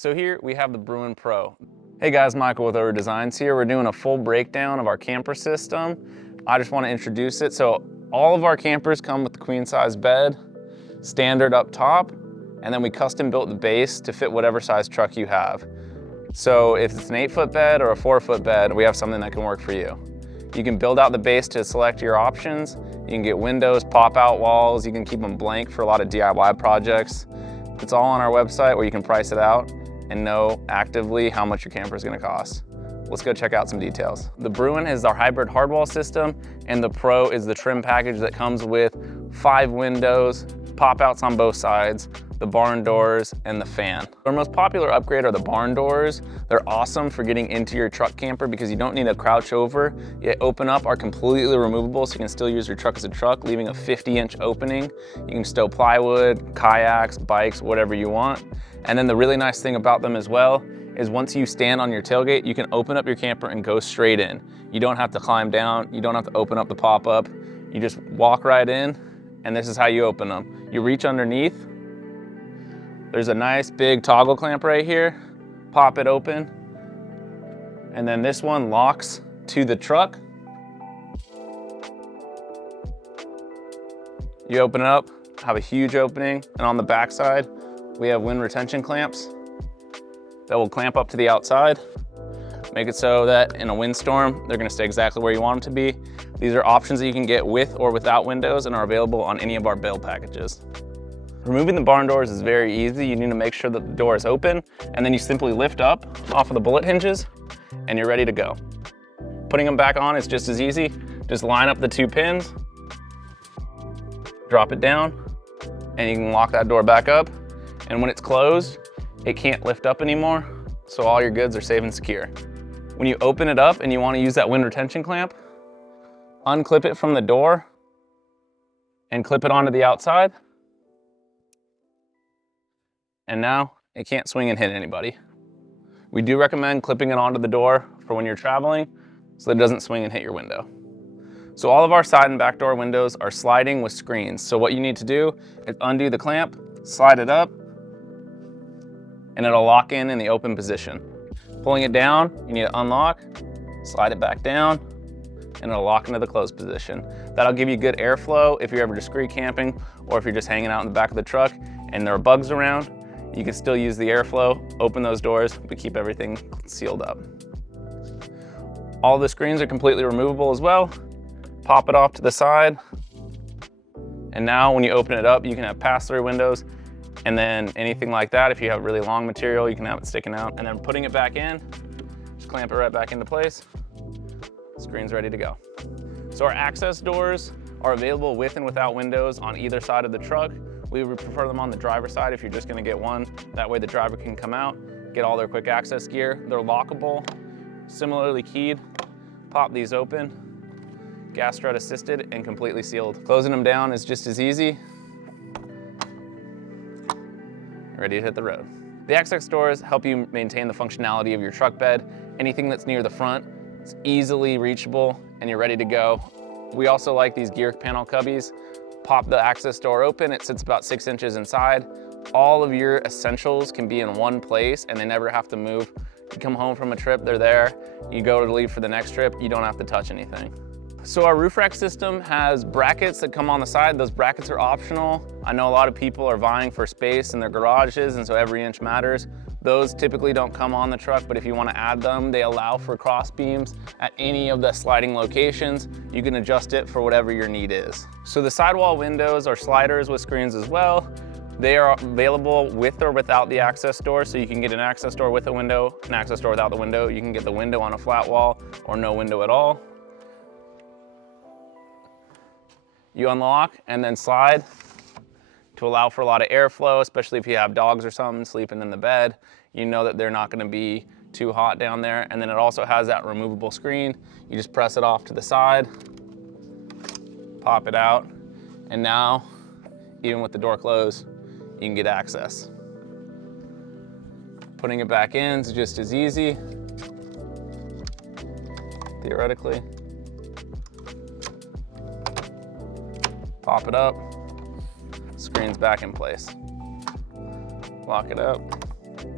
So here we have the Bruin Pro. Hey guys, Michael with Over Designs here. We're doing a full breakdown of our camper system. I just want to introduce it. So all of our campers come with the queen size bed, standard up top, and then we custom built the base to fit whatever size truck you have. So if it's an 8-foot bed or a 4-foot bed, we have something that can work for you. You can build out the base to select your options. You can get windows, pop out walls. You can keep them blank for a lot of DIY projects. It's all on our website where you can price it out and know actively how much your camper is going to cost. Let's go check out some details. The Bruin is our hybrid hardwall system, and the Pro is the trim package that comes with 5 windows, pop outs on both sides, the barn doors, and the fan. Our most popular upgrade are the barn doors. They're awesome for getting into your truck camper because you don't need to crouch over. Yet open up are completely removable, so you can still use your truck as a truck, leaving a 50-inch opening. You can stow plywood, kayaks, bikes, whatever you want. And then the really nice thing about them as well is once you stand on your tailgate, you can open up your camper and go straight in. You don't have to climb down. You don't have to open up the pop-up. You just walk right in, and this is how you open them. You reach underneath. There's a nice big toggle clamp right here. Pop it open. And then this one locks to the truck. You open it up, have a huge opening, and on the back side, we have wind retention clamps that will clamp up to the outside. Make it so that in a windstorm, they're gonna stay exactly where you want them to be. These are options that you can get with or without windows and are available on any of our build packages. Removing the barn doors is very easy. You need to make sure that the door is open, and then you simply lift up off of the bullet hinges, and you're ready to go. Putting them back on is just as easy. Just line up the 2 pins, drop it down, and you can lock that door back up. And when it's closed, it can't lift up anymore, so all your goods are safe and secure. When you open it up and you want to use that wind retention clamp, unclip it from the door and clip it onto the outside. And now it can't swing and hit anybody. We do recommend clipping it onto the door for when you're traveling so that it doesn't swing and hit your window. So all of our side and back door windows are sliding with screens. So what you need to do is undo the clamp, slide it up, and it'll lock in the open position. Pulling it down, you need to unlock, slide it back down, and it'll lock into the closed position. That'll give you good airflow if you're ever discreet camping or if you're just hanging out in the back of the truck and there are bugs around. You can still use the airflow, open those doors, but keep everything sealed up. All the screens are completely removable as well. Pop it off to the side. And now when you open it up, you can have pass-through windows, and then anything like that, if you have really long material, you can have it sticking out. And then putting it back in, just clamp it right back into place. Screen's ready to go. So our access doors are available with and without windows on either side of the truck. We would prefer them on the driver's side if you're just gonna get one. That way the driver can come out, get all their quick access gear. They're lockable, similarly keyed. Pop these open, gas strut assisted and completely sealed. Closing them down is just as easy. Ready to hit the road. The access doors help you maintain the functionality of your truck bed. Anything that's near the front, it's easily reachable and you're ready to go. We also like these gear panel cubbies. Pop the access door open, it sits about 6 inches inside. All of your essentials can be in one place and they never have to move. You come home from a trip, they're there. You go to leave for the next trip, you don't have to touch anything. So our roof rack system has brackets that come on the side. Those brackets are optional. I know a lot of people are vying for space in their garages, and so every inch matters. Those typically don't come on the truck, but if you want to add them, they allow for cross beams at any of the sliding locations. You can adjust it for whatever your need is. So the sidewall windows are sliders with screens as well. They are available with or without the access door, so you can get an access door with a window, an access door without the window. You can get the window on a flat wall or no window at all. You unlock and then slide to allow for a lot of airflow, especially if you have dogs or something sleeping in the bed. You know that they're not going to be too hot down there. And then it also has that removable screen. You just press it off to the side, pop it out, and now, even with the door closed, you can get access. Putting it back in is just as easy, theoretically. Pop it up, screen's back in place. Lock it up,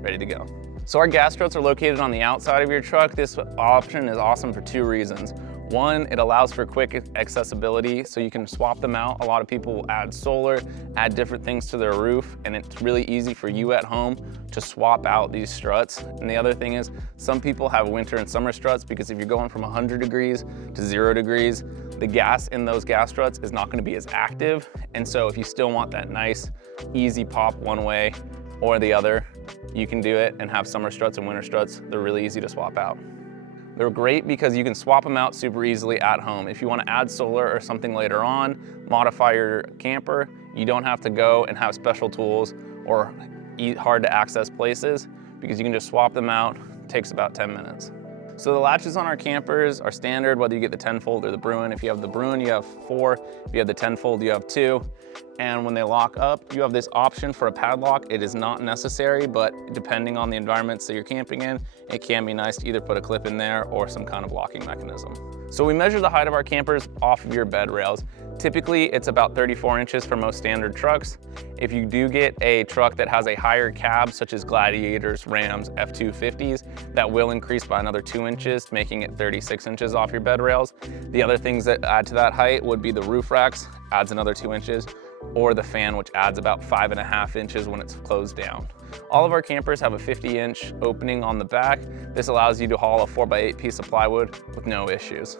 ready to go. So our gas struts are located on the outside of your truck. This option is awesome for 2 reasons. One, it allows for quick accessibility, so you can swap them out. A lot of people will add solar, add different things to their roof, and it's really easy for you at home to swap out these struts. And the other thing is, some people have winter and summer struts because if you're going from 100 degrees to 0 degrees, the gas in those gas struts is not gonna be as active. And so if you still want that nice, easy pop one way or the other, you can do it and have summer struts and winter struts. They're really easy to swap out. They're great because you can swap them out super easily at home. If you want to add solar or something later on, modify your camper, you don't have to go and have special tools or hard to access places because you can just swap them out. It takes about 10 minutes. So the latches on our campers are standard, whether you get the 10-fold or the Bruin. If you have the Bruin, you have 4. If you have the 10-fold, you have 2. And when they lock up, you have this option for a padlock. It is not necessary, but depending on the environments that you're camping in, it can be nice to either put a clip in there or some kind of locking mechanism. So we measure the height of our campers off of your bed rails. Typically, it's about 34 inches for most standard trucks. If you do get a truck that has a higher cab, such as Gladiators, Rams, F-250s, that will increase by another 2 inches, making it 36 inches off your bed rails. The other things that add to that height would be the roof racks, adds another 2 inches, or the fan, which adds about 5.5 inches when it's closed down. All of our campers have a 50-inch opening on the back. This allows you to haul a 4x8 piece of plywood with no issues.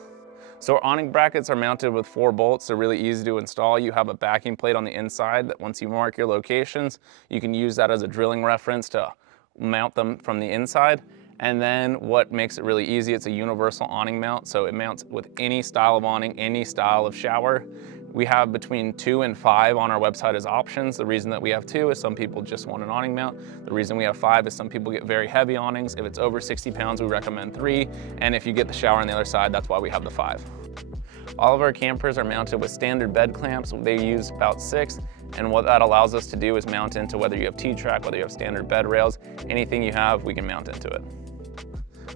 So our awning brackets are mounted with 4 bolts. They're really easy to install. You have a backing plate on the inside that once you mark your locations, you can use that as a drilling reference to mount them from the inside. And then what makes it really easy, it's a universal awning mount. So it mounts with any style of awning, any style of shower. We have between 2 and 5 on our website as options. The reason that we have 2 is some people just want an awning mount. The reason we have 5 is some people get very heavy awnings. If it's over 60 pounds, we recommend 3. And if you get the shower on the other side, that's why we have the 5. All of our campers are mounted with standard bed clamps. They use about 6. And what that allows us to do is mount into whether you have T-track, whether you have standard bed rails, anything you have, we can mount into it.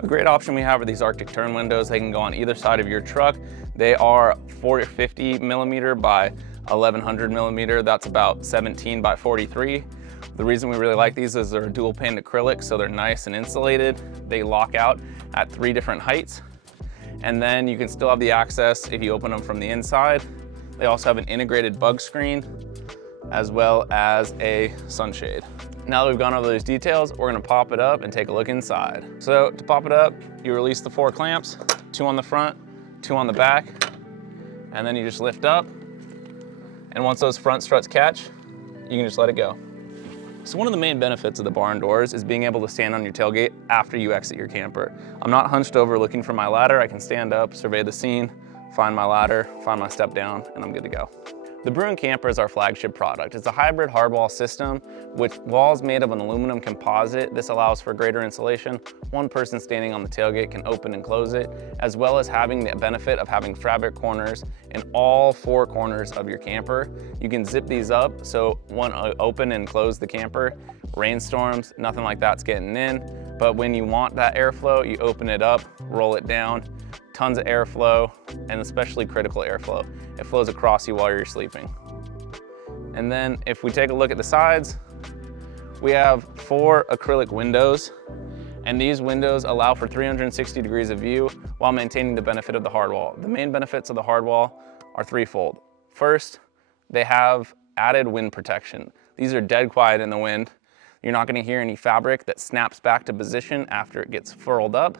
A great option we have are these Arctic turn windows. They can go on either side of your truck. They are 450 millimeter by 1100 millimeter. That's about 17 by 43. The reason we really like these is they're dual pane acrylic, so they're nice and insulated. They lock out at 3 different heights. And then you can still have the access if you open them from the inside. They also have an integrated bug screen as well as a sunshade. Now that we've gone over those details, we're gonna pop it up and take a look inside. So to pop it up, you release the 4 clamps, 2 on the front, 2 on the back, and then you just lift up. And once those front struts catch, you can just let it go. So one of the main benefits of the barn doors is being able to stand on your tailgate after you exit your camper. I'm not hunched over looking for my ladder. I can stand up, survey the scene, find my ladder, find my step down, and I'm good to go. The Bruin camper is our flagship product. It's a hybrid hardwall system with walls made of an aluminum composite. This allows for greater insulation. One person standing on the tailgate can open and close it, as well as having the benefit of having fabric corners in all 4 corners of your camper. You can zip these up, so one open and close the camper. Rainstorms, nothing like that's getting in. But when you want that airflow, you open it up, roll it down. Tons of airflow, and especially critical airflow. It flows across you while you're sleeping. And then if we take a look at the sides, we have 4 acrylic windows, and these windows allow for 360 degrees of view while maintaining the benefit of the hardwall. The main benefits of the hardwall are threefold. First, they have added wind protection. These are dead quiet in the wind. You're not gonna hear any fabric that snaps back to position after it gets furled up.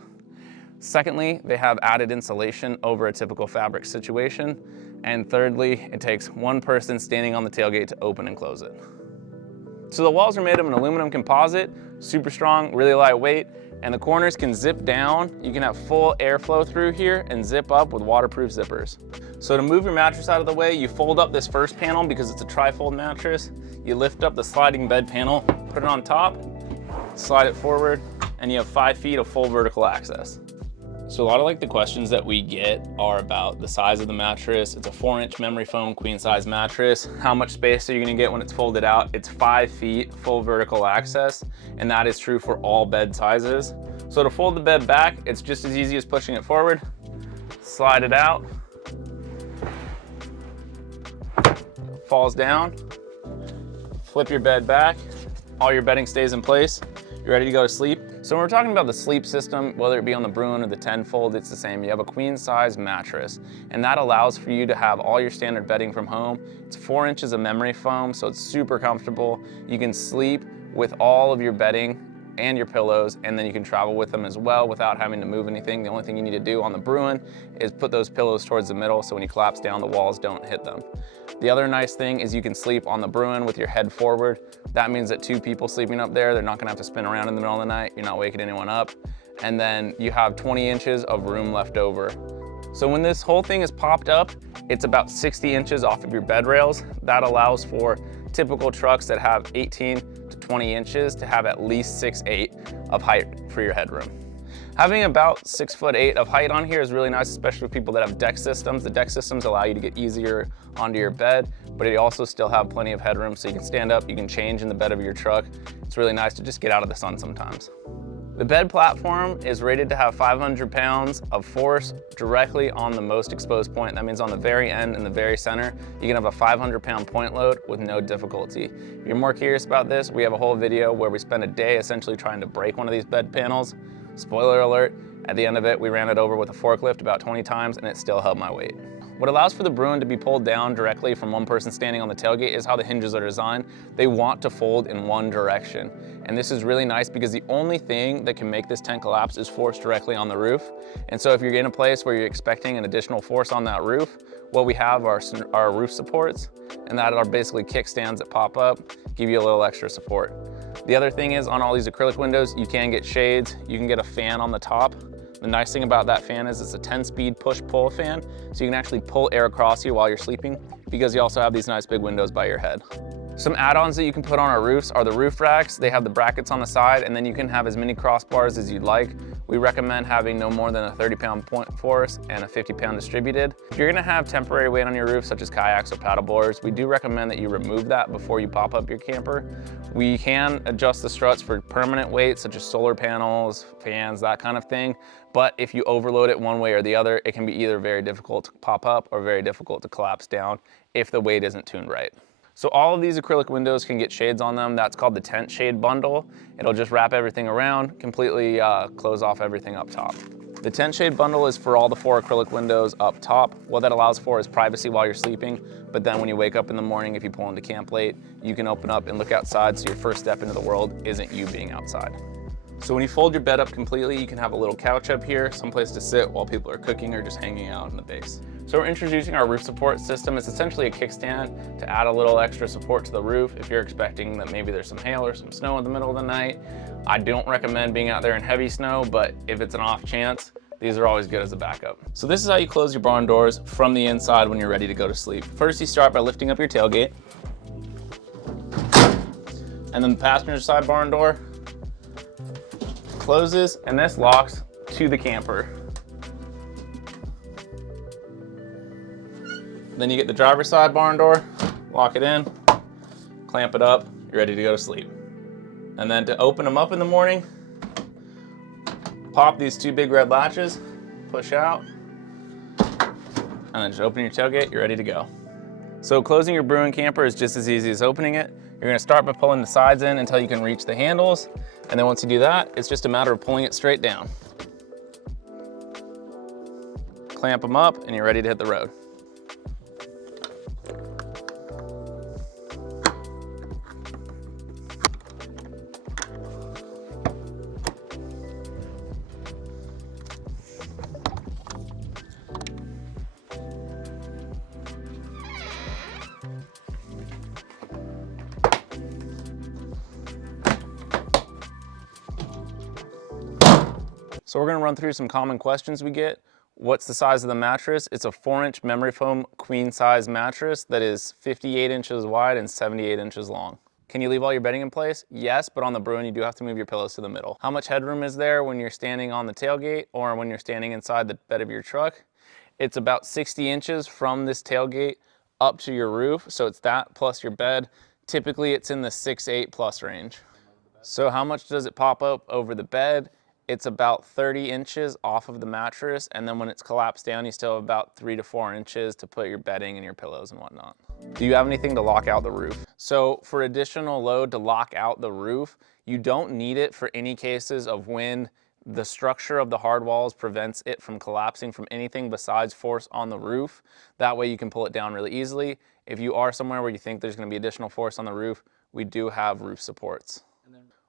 Secondly, they have added insulation over a typical fabric situation. And thirdly, it takes one person standing on the tailgate to open and close it. So the walls are made of an aluminum composite, super strong, really lightweight, and the corners can zip down. You can have full airflow through here and zip up with waterproof zippers. So to move your mattress out of the way, you fold up this first panel because it's a tri-fold mattress. You lift up the sliding bed panel, put it on top, slide it forward, and you have 5 feet of full vertical access. So a lot of the questions that we get are about the size of the mattress. It's a 4-inch memory foam queen size mattress. How much space are you gonna get when it's folded out? It's 5 feet full vertical access, and that is true for all bed sizes. So to fold the bed back, it's just as easy as pushing it forward, slide it out, falls down, flip your bed back, all your bedding stays in place. You ready to go to sleep? So when we're talking about the sleep system, whether it be on the Bruin or the 10-fold, it's the same. You have a queen size mattress, and that allows for you to have all your standard bedding from home. It's 4 inches of memory foam, so it's super comfortable. You can sleep with all of your bedding and your pillows, and then you can travel with them as well without having to move anything. The only thing you need to do on the Bruin is put those pillows towards the middle, so when you collapse down, the walls don't hit them. The other nice thing is you can sleep on the Bruin with your head forward. That means that 2 people sleeping up there, they're not gonna have to spin around in the middle of the night. You're not waking anyone up. And then you have 20 inches of room left over. So when this whole thing is popped up, it's about 60 inches off of your bed rails. That allows for typical trucks that have 18 to 20 inches to have at least 6'8" of height for your headroom. Having about 6'8" of height on here is really nice, especially for people that have deck systems. The deck systems allow you to get easier onto your bed, but you also still have plenty of headroom, so you can stand up, you can change in the bed of your truck. It's really nice to just get out of the sun sometimes. The bed platform is rated to have 500 pounds of force directly on the most exposed point. That means on the very end and the very center, you can have a 500-pound point load with no difficulty. If you're more curious about this, we have a whole video where we spend a day essentially trying to break one of these bed panels. Spoiler alert, at the end of it, we ran it over with a forklift about 20 times and it still held my weight. What allows for the Bruin to be pulled down directly from one person standing on the tailgate is how the hinges are designed. They want to fold in one direction. And this is really nice because the only thing that can make this tent collapse is force directly on the roof. And so if you're in a place where you're expecting an additional force on that roof, what we have are our roof supports, and that are basically kickstands that pop up, give you a little extra support. The other thing is on all these acrylic windows, you can get shades, you can get a fan on the top. The nice thing about that fan is it's a 10-speed push-pull fan, so you can actually pull air across you while you're sleeping because you also have these nice big windows by your head. Some add-ons that you can put on our roofs are the roof racks. They have the brackets on the side, and then you can have as many crossbars as you'd like. We recommend having no more than a 30-pound point force and a 50-pound distributed. If you're gonna have temporary weight on your roof, such as kayaks or paddle boards, we do recommend that you remove that before you pop up your camper. We can adjust the struts for permanent weight, such as solar panels, fans, that kind of thing. But if you overload it one way or the other, it can be either very difficult to pop up or very difficult to collapse down if the weight isn't tuned right. So all of these acrylic windows can get shades on them. That's called the tent shade bundle. It'll just wrap everything around, completely close off everything up top. The tent shade bundle is for all the 4 acrylic windows up top. What that allows for is privacy while you're sleeping, but then when you wake up in the morning, if you pull into camp late, you can open up and look outside, so your first step into the world isn't you being outside. So when you fold your bed up completely, you can have a little couch up here, someplace to sit while people are cooking or just hanging out in the base. So we're introducing our roof support system. It's essentially a kickstand to add a little extra support to the roof if you're expecting that maybe there's some hail or some snow in the middle of the night. I don't recommend being out there in heavy snow, but if it's an off chance, these are always good as a backup. So this is how you close your barn doors from the inside when you're ready to go to sleep. First, you start by lifting up your tailgate, and then the passenger side barn door closes, and this locks to the camper. Then you get the driver's side barn door, lock it in, clamp it up, you're ready to go to sleep. And then to open them up in the morning, pop these 2 big red latches, push out, and then just open your tailgate, you're ready to go. So closing your Bruin camper is just as easy as opening it. You're gonna start by pulling the sides in until you can reach the handles, and then once you do that, it's just a matter of pulling it straight down. Clamp them up, and you're ready to hit the road. So we're gonna run through some common questions we get. What's the size of the mattress? It's a 4-inch memory foam queen size mattress that is 58 inches wide and 78 inches long. Can you leave all your bedding in place? Yes, but on the Bruin, you do have to move your pillows to the middle. How much headroom is there when you're standing on the tailgate or when you're standing inside the bed of your truck? It's about 60 inches from this tailgate up to your roof. So it's that plus your bed. Typically it's in the 6'8" plus range. So how much does it pop up over the bed? It's about 30 inches off of the mattress, and then when it's collapsed down, you still have about 3 to 4 inches to put your bedding and your pillows and whatnot. Do you have anything to lock out the roof? So for additional load to lock out the roof, You don't need it for any cases of wind. The structure of the hard walls prevents it from collapsing from anything besides force on the roof. That way you can pull it down really easily. If you are somewhere where you think there's going to be additional force on the roof, we do have roof supports.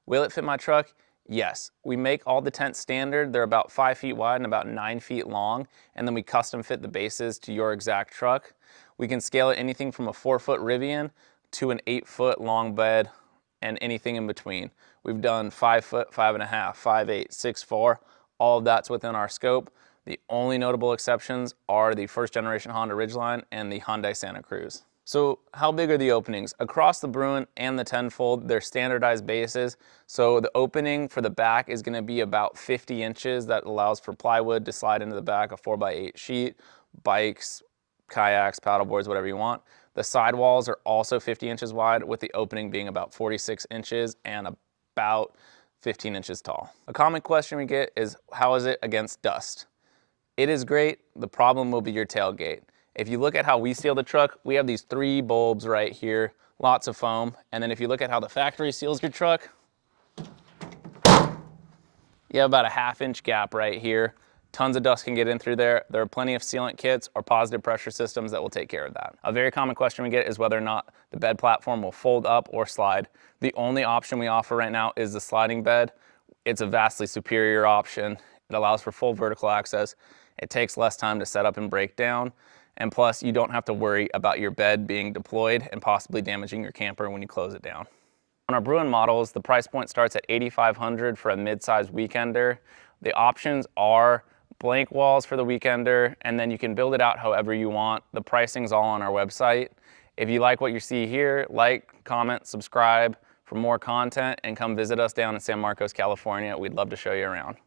Will it fit my truck? Yes. We make all the tents standard. They're about 5 feet wide and about 9 feet long, and then we custom fit the bases to your exact truck. We can scale it anything from a 4-foot Rivian to an 8-foot long bed and anything in between. We've done 5 foot, 5.5, 5.8, 6.4. All of that's within our scope. The only notable exceptions are the first generation Honda Ridgeline and the Hyundai Santa Cruz. So how big are the openings? Across the Bruin and the Tenfold, they're standardized bases. So the opening for the back is going to be about 50 inches. That allows for plywood to slide into the back, a 4x8 sheet, bikes, kayaks, paddleboards, whatever you want. The sidewalls are also 50 inches wide, with the opening being about 46 inches and about 15 inches tall. A common question we get is, how is it against dust? It is great. The problem will be your tailgate. If you look at how we seal the truck, we have these 3 bulbs right here, lots of foam. And then if you look at how the factory seals your truck, you have about a 1/2 inch gap right here. Tons of dust can get in through there. There are plenty of sealant kits or positive pressure systems that will take care of that. A very common question we get is whether or not the bed platform will fold up or slide. The only option we offer right now is the sliding bed. It's a vastly superior option. It allows for full vertical access. It takes less time to set up and break down. And plus, you don't have to worry about your bed being deployed and possibly damaging your camper when you close it down. On our Bruin models, the price point starts at $8,500 for a mid-size weekender. The options are blank walls for the weekender, and then you can build it out however you want. The pricing's all on our website. If you like what you see here, like, comment, subscribe for more content, and come visit us down in San Marcos, California. We'd love to show you around.